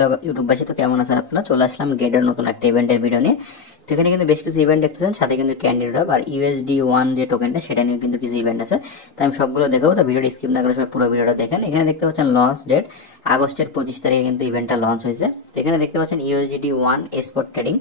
Hello ইউটিউববাসী, তো কেমন আছেন আপনারা? চলে আসলাম গেডের নতুন একটা ইভেন্টের ভিডিও নিয়ে। তো এখানে কিন্তু বেশ কিছু ইভেন্ট দেখতেছেন, সাথে কিন্তু ক্যান্ডি ড্রপ আর USD1 যে টোকেনটা সেটা নিয়ে কিন্তু কিছু ইভেন্ট আছে। তো আমি সবগুলো দেখাবো, তো ভিডিওটা স্কিপ না করে সবাই পুরো ভিডিওটা দেখেন। এখানে দেখতে পাচ্ছেন লঞ্চ ডেট আগস্টের 25 তারিখে কিন্তু ইভেন্টটা লঞ্চ হয়েছে। তো এখানে দেখতে পাচ্ছেন USD1 স্পট ট্রেডিং।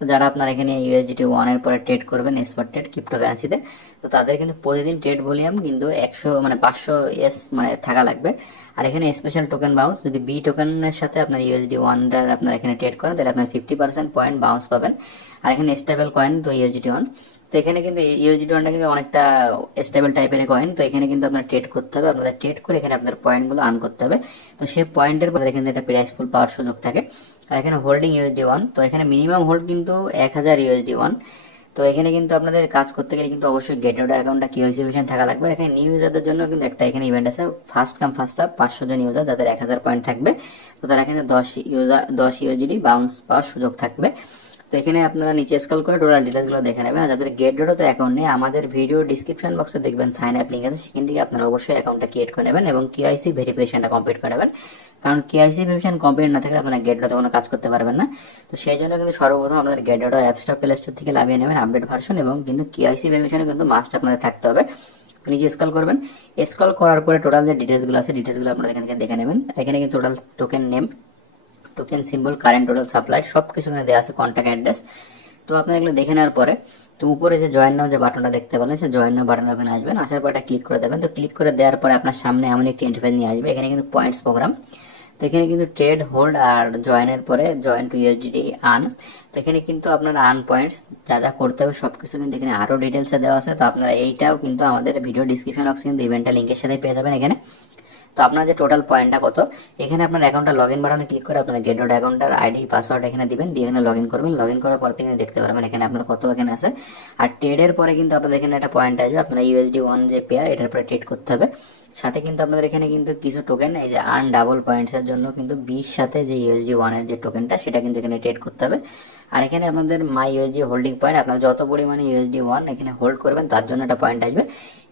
তো যারা আপনারা এখানে USD1 এর পরে ট্রেড করবেন স্পট ট্রেড ক্রিপ্টোকারেন্সিতে, তো তাদের কিন্তু প্রতিদিন ট্রেড ভলিউম কিন্তু 100 মানে 500 এস মানে থাকা লাগবে। আর এখানে স্পেশাল টোকেন বাউন্স, যদি বি টোকেনের সাথে আপনার USD1 আপনারা এখানে ট্রেড করেন তাহলে আপনার 50% পয়েন্ট বাউন্স পাবেন। আর এখানে স্টেবল কয়েন তো USD1। তো এখানে কিন্তু USD1টা কিন্তু অনেকটা স্টেবল টাইপের কয়েন। তো এখানে কিন্তু আপনার ট্রেড করতে হবে, আপনাদের ট্রেড করে এখানে আপনার পয়েন্টগুলো আর্ন করতে হবে। তো সেই পয়েন্টের পর এখানে একটা প্রাইস পুল পাওয়ার সুযোগ থাকে। আর এখানে হোল্ডিং USD1, তো এখানে মিনিমাম হোল্ড কিন্তু 1000 USD1। তো এখানে কিন্তু আপনাদের কাজ করতে গেলে কিন্তু অবশ্যই গেটওয়ে অ্যাকাউন্টটা KYC ভেরিফিকেশন থাকা লাগবে। এখানে নিউ ইউজারদের জন্য কিন্তু একটা এখানে ইভেন্ট আছে, ফার্স্ট কাম ফার্স্ট সার্ভ 500 জন ইউজার যাদের 1000 পয়েন্ট থাকবে, তো তারা এখানে 10 USD বাউন্স পাওয়ার সুযোগ থাকবে। তো এখানে আপনারা নিচে স্ক্রল করে টোটাল ডিটেলসগুলো দেখে নেবেন। আর যাদের গেটওয়েতে অ্যাকাউন্ট নেই, আমাদের ভিডিও ডিসক্রিপশন বক্সে দেখবেন সাইন আপ লিঙ্ক আছে, সেখান থেকে আপনারা অবশ্যই অ্যাকাউন্টটা ক্রিয়েট করে নেবেন এবং KYC ভেরিফিকেশনটা কমপ্লিট করে নেবেন। কারণ KYC ভেরিফিকেশন কমপ্লিট না থাকলে আপনারা গেটওয়েতে কোনো কাজ করতে পারবেন না। তো সেই জন্য কিন্তু সর্বপ্রথম আপনাদের gateway app store play store থেকে লাগিয়ে নেবেন আপডেট ভার্সন, এবং কিন্তু KYC ভেরিফিকেশনে কিন্তু মাস্ট আপনাদের থাকতে হবে। নিচে স্ক্রল করবেন, স্ক্রল করার পরে টোটাল যে ডিটেলসগুলো আছে ডিটেলসগুলো আপনারা এখান থেকে দেখে নেবেন। এখানে কিন্তু total token name, token symbol, current total supply সবকিছু এখানে দেওয়া আছে, কন্ট্যাক্ট অ্যাড্রেস। তো আপনি এগুলো দেখে নেওয়ার পরে তো উপরে যে জয়েন নাও যে বাটনটা দেখতে পেলেন, সেই জয়েন নাও বাটন ওখানে আসবেন, আসার পর ক্লিক করে দেবেন। তো ক্লিক করে দেওয়ার পরে আপনার সামনে এমন একটি ইন্টারফেস নিয়ে আসবে। এখানে কিন্তু পয়েন্টস প্রোগ্রাম, তো এখানে কিন্তু ট্রেড হোল্ড আর জয়েনের পরে জয়েন টু USD আর্ন। তো এখানে কিন্তু আপনারা আর্ন পয়েন্টস যা যা করতে হবে সবকিছু কিন্তু এখানে আরো ডিটেলসে দেওয়া আছে। তো আপনারা এইটাও কিন্তু আমাদের ভিডিও ডিসক্রিপশন বক্সে কিন্তু ইভেন্টটা লিঙ্কের সাথে পেয়ে যাবেন এখানে। তো আপনার যে টোটাল পয়েন্টটা কত, এখানে আপনার অ্যাকাউন্টটা লগ ইন বাটনে ক্লিক করে আপনার গেটওয়ে অ্যাকাউন্টের আইডি পাসওয়ার্ড এখানে দিবেন, দিয়ে এখানে লগ ইন করবেন। লগ ইন করার পর থেকে দেখতে পারবেন এখানে আপনার কত এখানে আছে। আর ট্রেডের পরে কিন্তু আপনাদের এখানে একটা পয়েন্ট আসবে, আপনার USD1 যে পেয়ার এটার পরে ট্রেড করতে হবে। সাথে কিন্তু আপনাদের এখানে কিন্তু কিছু টোকেন এই যে আর্ন ডাবল পয়েন্টস এর জন্য কিন্তু 20 সাথে যে USD1 এর যে টোকেনটা সেটা কিন্তু এখানে ট্রেড করতে হবে। আর এখানে আপনাদের মাই USD হোল্ডিং পয়েন্ট, আপনারা যত পরিমাণে USD1 এখানে হোল্ড করবেন তার জন্য একটা পয়েন্ট আসবে।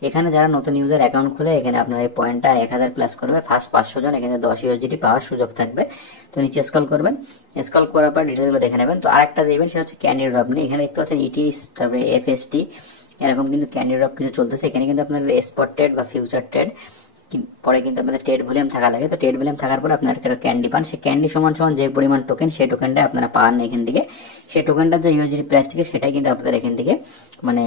এখানে যারা নতুন ইউজার অ্যাকাউন্ট খুলে এখানে আপনার এই পয়েন্টটা 1000 প্লাস করবে, ফার্স্ট 500 জন এখানে 10 USD পাওয়ার সুযোগ থাকবে। তো নিচে স্ক্রল করবেন, স্ক্রল করার পর ডিটেলগুলো দেখে নেবেন। তো আরেকটা দেখবেন সেটা হচ্ছে ক্যান্ডি ড্রপ নিয়ে। এখানে দেখতে পাচ্ছেন ETS, তারপরে FST, এরকম কিন্তু ক্যান্ডি ড্রপ কিছু চলতেছে। এখানে কিন্তু আপনার স্পট ট্রেড বা ফিউচার ট্রেড পরে কিন্তু আপনাদের ট্রেড ভলিউম থাকা লাগে। তো ট্রেড ভলিউম থাকার পরে আপনার একটা ক্যান্ডি পান, সেই ক্যান্ডি সমান সমান যে পরিমাণ টোকেন সেই টোকেনটা আপনারা পান এখান থেকে। সেই টোকেনটা যে USD প্রাইস থেকে সেটাই কিন্তু আপনাদের এখান থেকে মানে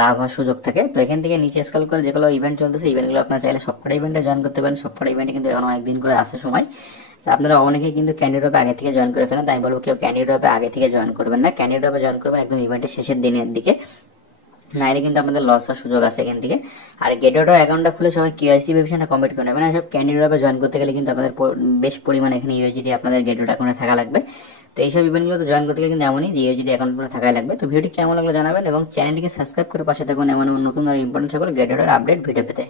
লাভ হওয়ার সুযোগ থাকে। তো এখান থেকে নিচে স্ক্রল করে যেগুলো ইভেন্ট চলতেছে ইভেন্টগুলো আপনারা চাইলে সবকটা ইভেন্টে জয়েন করতে পারেন। সবকটা ইভেন্টে কিন্তু এখন অনেকদিন করে আসে সময়। আপনারা অনেকেই কিন্তু ক্যান্ডি ড্রপে আগে থেকে জয়েন করে ফেলেন, তাই আমি বলবো কেউ ক্যান্ডি ড্রপে আগে থেকে জয়েন করবেন না, ক্যান্ডি ড্রপে জয়েন করবেন একদম ইভেন্টের শেষের দিনের দিকে, নাইলে কিন্তু আমাদের লস হওয়ার সুযোগ আছে এখান থেকে। আর গেটওয়ে অ্যাকাউন্টটা খুলে সবাই KYC ভেরিফিকেশনটা কমপ্লিট করে নেবেন। সব ক্যান্ডি ড্রপে জয়েন করতে গেলে কিন্তু আপনাদের বেশ পরিমাণে এখানে USD আপনাদের গেটওয়ে অ্যাকাউন্টে থাকা লাগবে। তো এইসব ইভেন্টগুলোতে জয়েন করতে গেলে কিন্তু এমনই যে USD অ্যাকাউন্টগুলো থাকাই লাগবে। তো ভিডিওটি কেমন লাগলো জানাবেন এবং চ্যানেলটিকে সাবস্ক্রাইব করে পাশে থাকুন এমন নতুন আর ইম্পর্টেন্ট সকল গেটওয়ে আপডেট ভিডিও পেতে।